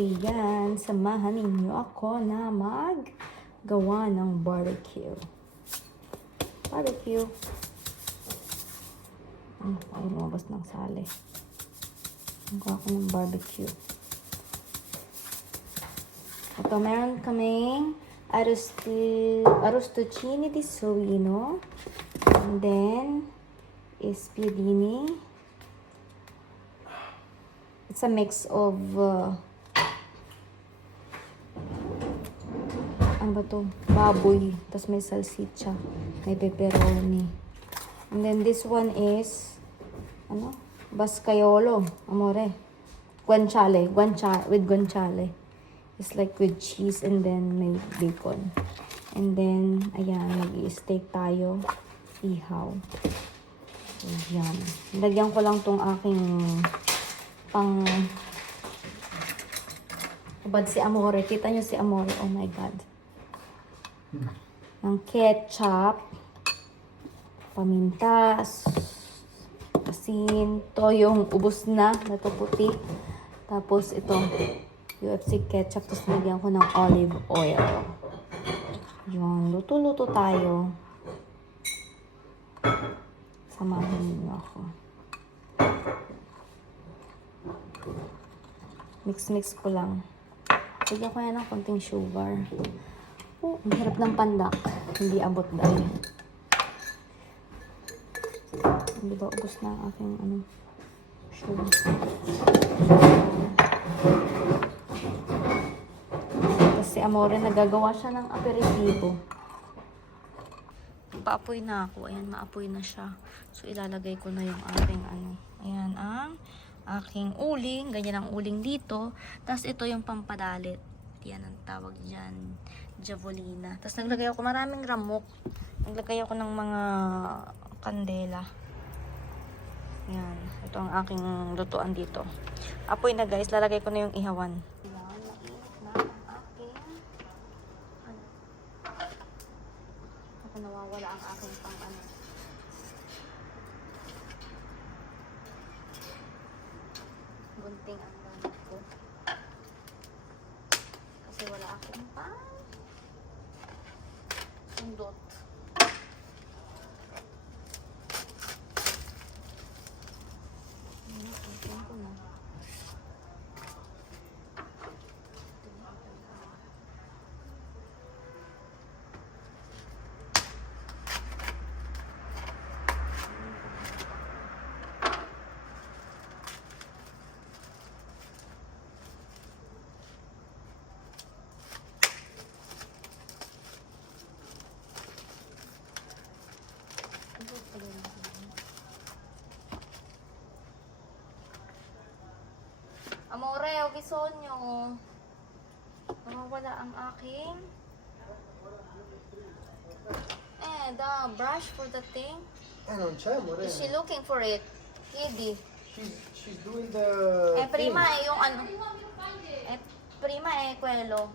Ayan, samahan ninyo ako na maggawa ng barbecue. Barbecue. Ay, lumabas ng sali. Magawa ko ng barbecue. Ito, meron kaming arrosticini di suino. And then, spiedini. It's a mix of ano ba to? Baboy. Tapos may salsicha. May pepperoni. And then this one is ano? Bascaiolo. Amore. Guanciale. With guanciale. It's like with cheese and then may bacon. And then, ayan, mag-i-steak tayo. Ihaw. Ayan. Lagyan ko lang tong aking pang bad si Amore. Kita nyo si Amore. Oh my God. Ng ketchup, paminta, asin. To yung ubos na. Ito puti. Tapos ito, UFC ketchup. Tapos lagyan ko ng olive oil. Yun. Luto-luto tayo. Samahan niyo ako. Mix ko lang. Lagyan ko yan ng konting sugar. Oh, ang hirap ng pandak. Hindi abot dahil. Hindi ba ubos na ang aking sugar. Tapos si Amore nagagawa siya ng aperitivo. Paapoy na ako. Ayan, maapoy na siya. So, ilalagay ko na yung aking Ayan, ang aking uling. Ganyan ang uling dito. Tapos, ito yung pampadalit. Yan ang tawag dyan. Javelina. Tapos, naglagay ako maraming ramok. Naglagay ako ng mga kandela. Yan. Ito ang aking lutuan dito. Apoy na guys. Lalagay ko na yung ihawan. Yan. Mainit na ang aking ako nawawala ang aking pang gunting ang gamit ko. Kasi wala akong pang sundot. Gunting ko na. Amore, ogison nyo. Nawawala ang aking the brush for the thing. Non c'è, amore. Is she looking for it? Kidi. She's doing the Prima yung prima quello.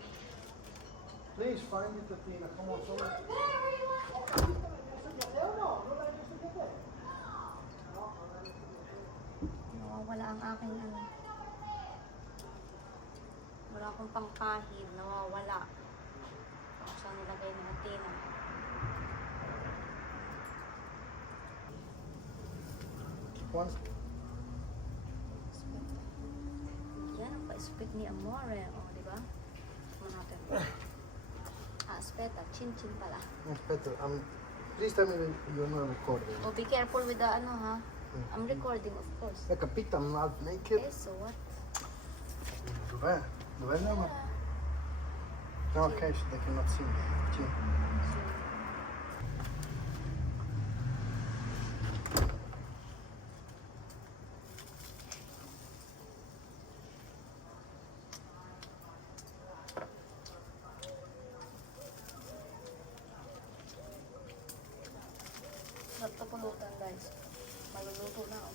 Please find it, Tina. Come on, someone. Nawawala ang aking wala akong pangkahid. Nawawala. Saan nilagay ni Tina? Once. Yan ang pa-spit ni Amore. O, di ba? Tignan natin. Aspetta. Chin-chin pala. Aspetta, please tell me you're not recording. Oh, be careful with the ha? I'm recording, of course. Hai capito? I'm not naked. Okay, so what? Dov'è? Dov'è il nome? No, ok, they cannot see me. Sì. Sarap to pulutan, guys. Maluluto na ako.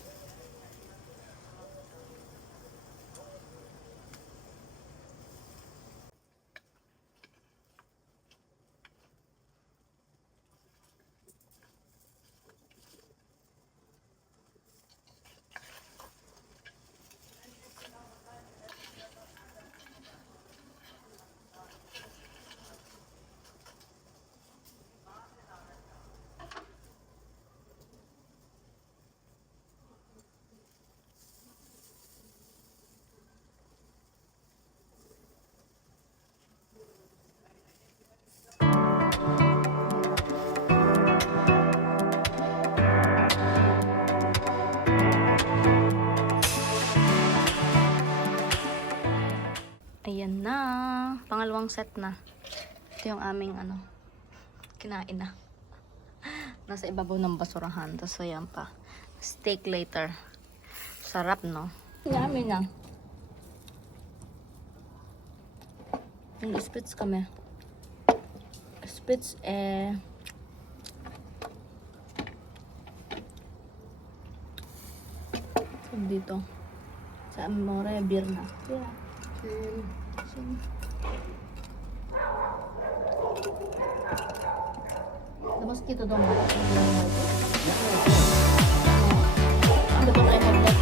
set na. Ito yung aming ano, kinain na. Nasa ibabaw ng basurahan. Tapos ayan pa. Steak later. Sarap, no? Yummy na. Nag-spits kami. Spits dito. Sa Amore, beer na. Yeah. Tapos kito doon ba? Ano ba tayo mag-let?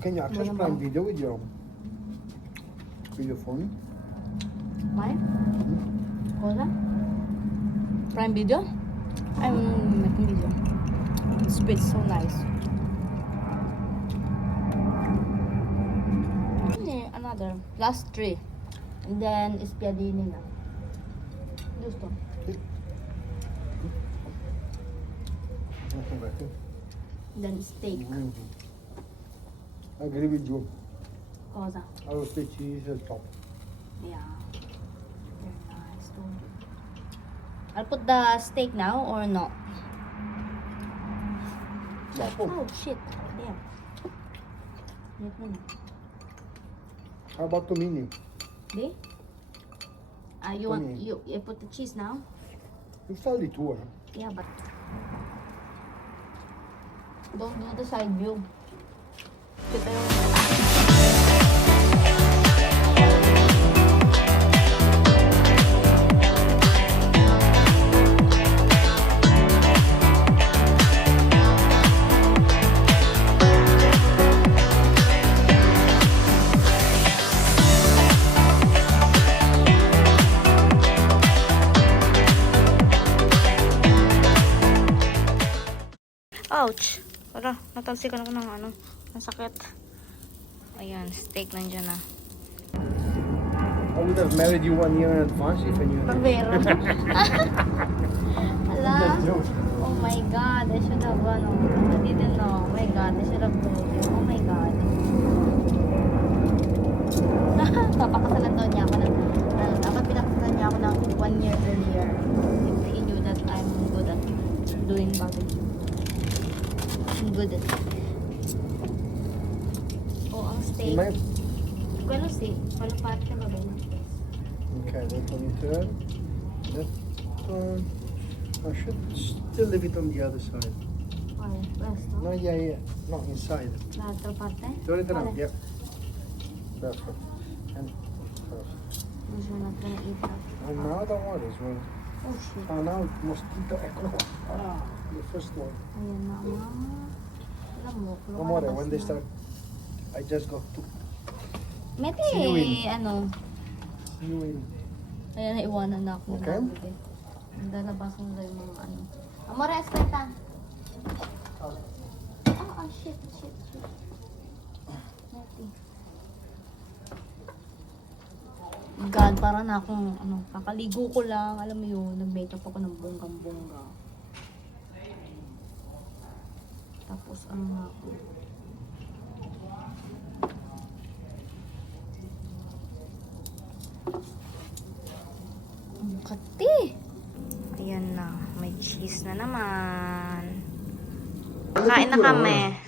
Can you access Prime Video with your phone? Why? Wala? Prime Video? I'm making video. It's so nice. Another. Last 3. And then, Spiadini na. Gusto. Then, steak. I agree with you. Cosa? I would say cheese is top. Yeah. Very nice too. I'll put the steak now or no? Oh shit. Damn. Wait mo na. How about tomini? Di? You put the cheese now? It's only two, huh? Yeah, but don't do the side view. Kita yung ouch! Wala, natalsikan ako ng ano, ang sakit. Ayan, steak nandiyan na. I would have married you 1 year in advance if I knew that. Pabero. Hala? Oh my God, I should have, I didn't know. Oh my God, I should have told you. Oh my God. Papakasalan daw niya ako ng, dapat pinakasalan niya ako ng 1 year earlier. If he knew that I'm good at doing barbecue. I'm good at it. Oh, ang steak. Quello sì, quello parte va bene. Okay, that one you turn. That one. I should still leave it on the other side. Quale? Questo? No, yeah. Not inside. L'altra parte? Turn it around, Quale? yeah. Perfect. And perfect. Non sono not gonna eat that. And now the one is one. Oh shit. Oh, now mosquito. Eccolo qua. Ah, the first one. Ayan na, alam mo, Amore, when they start, I just got to Mete, Sinuin. ano, you in. ayan, naiwanan na ako. Okay. Dalabasan na yung mga ano. Amore, espeta. Shit. Mete. God, parang na akong, kakaligo ko lang, alam mo yun, nag-makeup ako ng bonggang-bongga. Tapos, nga ako. Kati! Ayan na, may cheese na naman. Kain na kami.